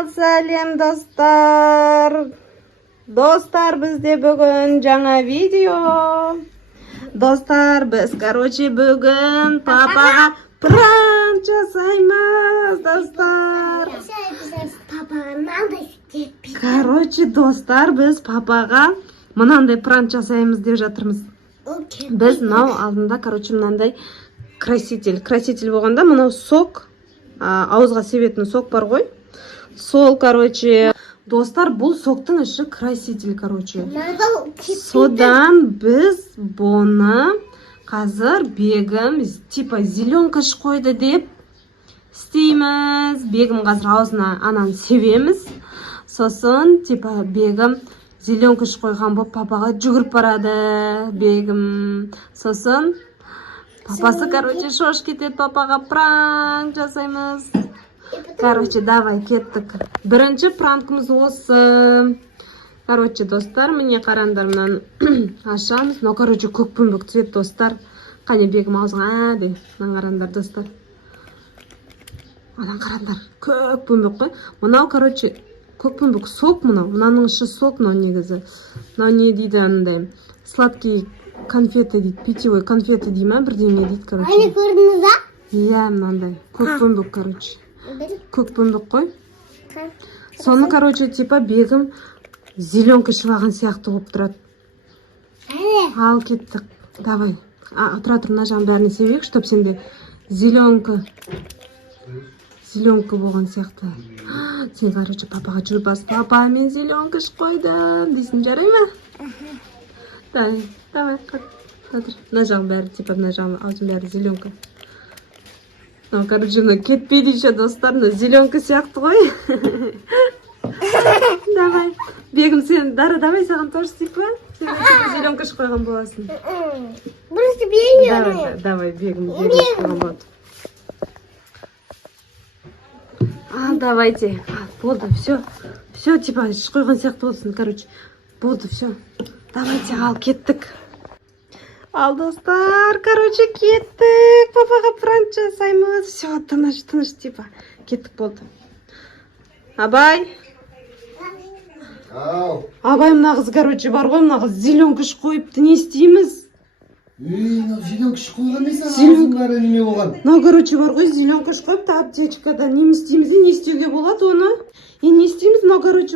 Сәлем достар. Достар, бізде бүгін жаңа видео. Достар, біз, бүгін папаға пранк жасаймыз, достар. Достар, біз папаға мынандай пранк жасаймыз деп жатырмыз. Біз мынау алдында, мынандай краситель болғанда, мынау сок, ауызға себетін сок бар ғой. Сол, достар, бұл соктың іші краситель, Содан біз бұны қазір бегім, типа зеленкаш қойды деп істейміз. Бегім қазір аузына анан себеміз. Сосын, типа, бегім зеленкаш қойған болып папаға жүгіріп барады. Бегім. Сосын, папасы, шош кетеді, папаға пранк жасаймыз. Давай, кеттік. Бірінші пранкымыз осы. Достар, міне қарандар, мұнан ашамыз. Но, көк пүмбік цвет, достар. Қане бегім аузыңа, де. Мұнан қарандар, достар. Мұнан қарандар, көк пүмбік қой. Мұнау, көк пүмбік сок мұнау. Мұнаның іші сок, мұнау негізі. Мұнау не дейді, анандай. Сладкий конфеты дейді, питьевой конфеты дейді ма, бірдеңе дейді, Аны көрдіңіз ба? Иә, мұнандай. Көк пүмбік, көк пүмбік қой. Соны, типа, бегім зеленка шываған сияқты болып тұрады. Ал кеттік. Давай. Тұра тұр, мына жағын бәріне себейік, чтоб сенде зеленка болған сияқты. Сен, папаға жүріп бас, папа, мен зеленка қойдым дейсің, жарай ма? Давай, мына жағын бәрі, типа, мына жағын аузын бәрі зеленка. Кетпейді еще, достар, зеленка сияқты ғой. Давай. Бегім, сен давай саған тоже типа. Сен зеленка қойған боласың. Просто бегім. Давай, бегім қойған болады. Давайте. Болды, все. Все, типа, қойған сияқты болсын, Болды, все. Давайте, ал, кеттік. Ал, достар, кеттік. Папаға пранк жасаймыз. Все, тыныш, типа. Кеттік, болды. Абай. Абай, мына қыз, бар ғой, мына қыз зеленкаш қойыпты, не істейміз? Зеленкаш қойған не саған бәрі неме болған? Бар ғой, зеленкаш қойыпты аптечкада. Не істейміз, не істеуге болады оны? Не істейміз,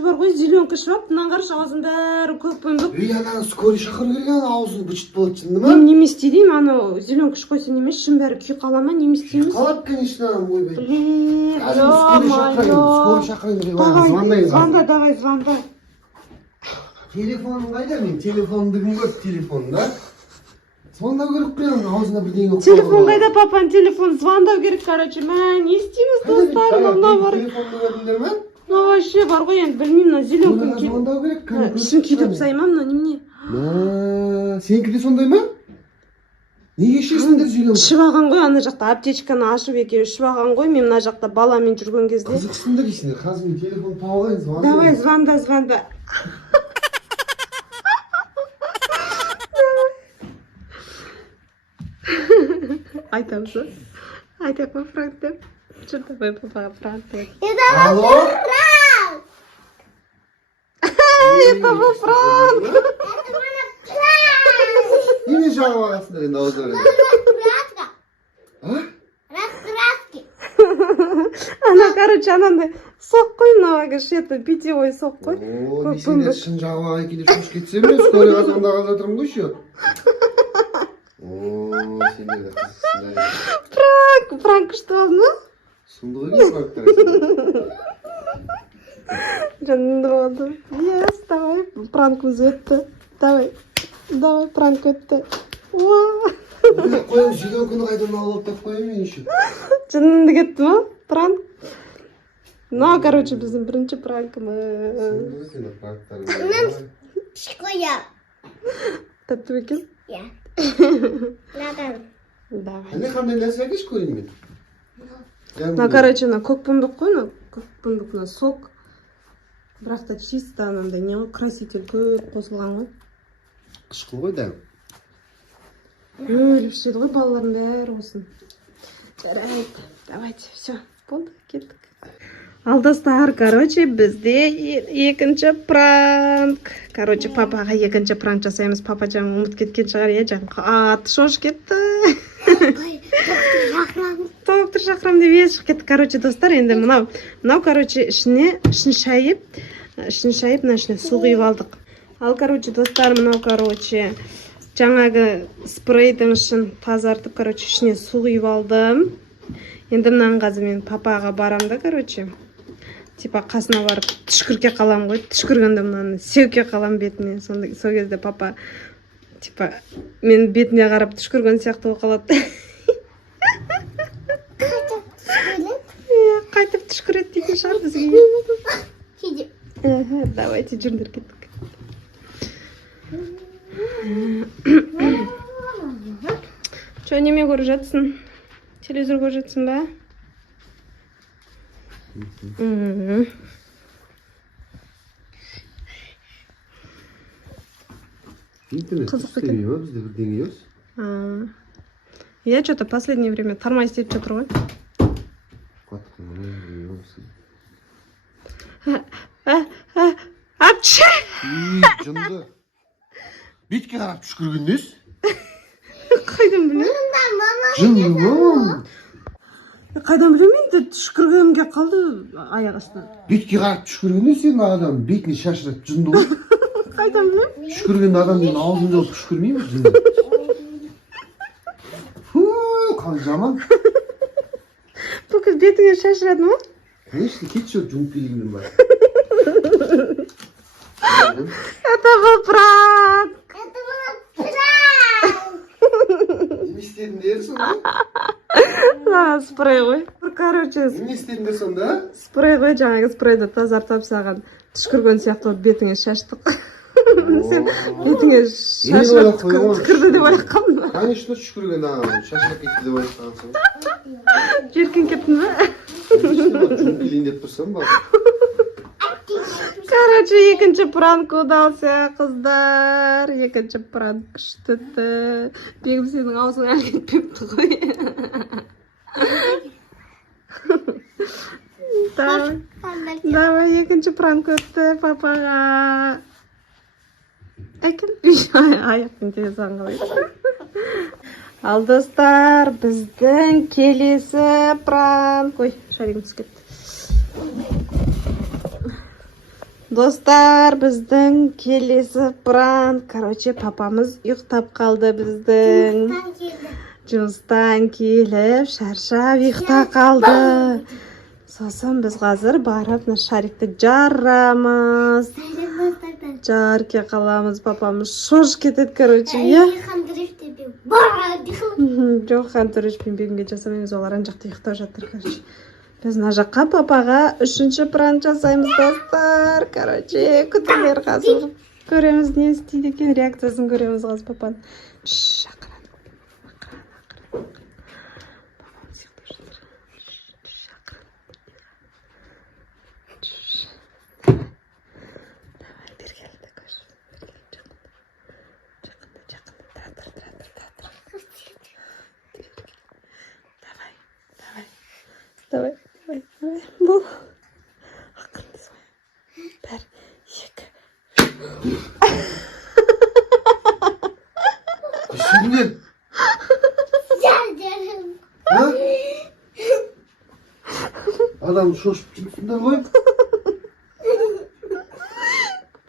бар ғой, зеленкаш бап, мынан қаршы аузын бәрі көк пүмбік. Ана скорый шақыр келген, аузын бүчіт болады шынды ма? Неме істейдейм, аны зеленкаш қойса немес, шын бәрі күй қала ма, неме істейміз? Қалап, конечно, мой бәй. Давай, звонда. Телефоным қайда? Мен телефонымды кім көрді телефонда? Звондау керек қойын, аузына бірдеңе қойын. Телефон қайда, папаның телефон? Звондау керек, мә, не істейміз, достар? Телефонды көрдіңдер ме? Вообще бар ғой, енді білмеймін, зеленкін кейіп. Звондау керек? Ішін күйдіп сайма, неме? Сенікі де сондай ма? Неге ішесіңдер зеленкі? Шываған ғой, ана жақта аптечканы ашып екеуі шываған ғой, мен мына жақта баламен жүрген кезде. Қызықсыңдар дейсіңдер, қазір мен телефон тауып алайын, звонда. Давай, звонда. Айтамыз, айтақ па пранк деп? Жүр, давай папаға пранк деп. Алло? Это был пранк! Неме жағып ағасындар енді ауыздар? Раскраски. Ана, анандай соқ қой, мынау это питьевой соқ қой. О, сендер шын жағып ағай келіп шош кетсе мен скорый қазанда қалып жатырмын ғой еще. О, сендер де қызықсыңдар. Пранк что алдың? Сұмдығы келіп пранктар. Жанымды болды. Yes, давай, пранкымыз өтті. Давай, пранк өтті. Қойым, зеленкіні қайдан алып тап қойым мен еще. Жанымды кетті ма? Пранк? Біздің бірінші пранкымыз. Шыққоя. Тәтті бекен? Иә. Давай. Әне қандай нәрсе әкеш көрейін мен? Көк пүмбік қой, көк пүмбік, сок. Бірақ та чисто анандай не ғой, краситель көп қосылған ғой. Қышқыл ғой да. Өліп ішеді ғой, балалардың бәрі осын. Жарайды, давайте, все, болды, кеттік. Ал достар, короче, бізде екінші пранк. Короче, папаға екінші пранк жасаймыз. Папа жаңа ұмыт кеткен шығар, жаңа қатты шошып кетті. Доктор шақырам деп ешіп кетті. Короче, достар, енді мынау, короче, ішін шайып, мына ішіне су құйып алдық. Ал, короче, достар, мынау, короче, жаңағы спрейдің ішін тазартып, короче, ішіне су құйып алдым. Енді мынаны қазір мен папаға барам да, короче. Типа қасына барып түшкірге қалам ғой. Түшкіргенде мынаны сеуке қалам бетіне. Сол кезде папа типа мен бетіне қарап түшкірген сияқты болып қалады. Қайтып түшкіреді дейтін шығар бізге. Давайте жүрдір кеттік. Че, неме көріп жатсың? Телевизор көріп жатсың ба? Интернет істемей ма бізде бірдеңе емес? Я что-то последнее время тармай істеп жатыр ғой. Апчы! Жынды. Бетке қарап түшкірген нес? Қайдан білем? Жынды мам. Қайдан білем енді түшкіргенге қалды аяқ астынан. Бетке қарап түшкіргенде сен адам бетіне шашырап жынды ғой. Қайдан білем? Түшкірген адамның аузын жауып түшкірмей ме жынды? Қан жаман. Бүкіл бетіңе шашырады ма? Конечно, кетші жұмып келгеннен бар. Это был пранк! Не істедіңдер сонда? Спрей ғой. Короче, Не істедіңдер сонда? спрей ғой, жаңағы спрейді тазартып саған түшкірген сияқты бетіңе шаштық. Сен бетіңе шашырап түшкірді деп ойлап қалдың ба? Конечно, түшкірген шашырап кетті деп ойлап қалғансың. Жеркен кеттің ба? Жұмып келейін деп тұрсам ба? Короче, екінші пранк удался, қыздар. Екінші пранк күшті. Бегім сенің аузың әлі кетпепті ғой. Давай, екінші пранк өтті папаға. Әкін аяқтың тез аңғалайды. Ал достар, біздің келесі пранк. Ой, шарим түсіп кетті. Достар, біздің келесі пранк. Короче, папамыз ұйықтап қалды біздің. Жұмыстан келіп, шаршап ұйықта қалды. Сосын біз қазір барып шарикті жарамыз. Жарке қаламыз, папамыз шош кетеді, короче, е? Жоқ, Хантурыш пен Бегімге жасамаймыз, олар ан жақта ұйықтап жатыр, короче. Біз мына жаққа папаға үшінші пранк жасаймыз, достар. Короче, күтіңдер қазір. Көреміз не істейді екен, реакциясын көреміз қазір папаның. Ақыран. Папамыз ұйықтап жатыр. Ақыран. Давай, бері келді, көш. Жақында. Давай. Бұл. Ақырын десіп. Бір, екі. Düşündün. Ha? Adam şoşup çıktığında koy.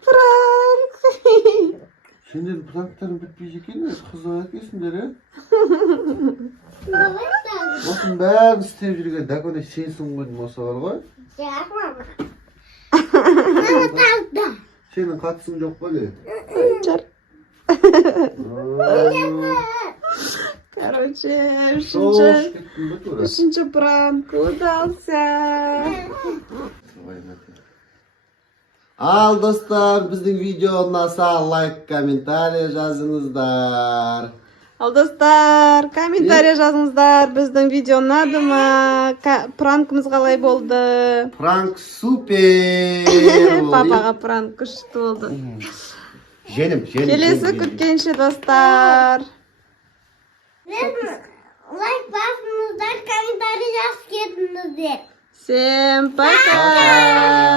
Prank. Şimdi prankların bitmeyecek mi? Kız olarak yesinler ya. Bakın ben isteyicilikle de böyle şey sungun masa var koy. Senin katsın yok böyle. Çar. Короче, үшінші пранк удался. Al dostlar, bizim video nasıl like, комментарий жазыңыздар. Ал достар, комментарий жазыңыздар. Біздің видео ұнады ма? Пранкымыз қалай болды? Пранк супер. Папаға пранк күшті болды. Женім. Келесі күткенше достар. Лайк басыңыздар, комментарий жазып кетіңіздер. Всем пока!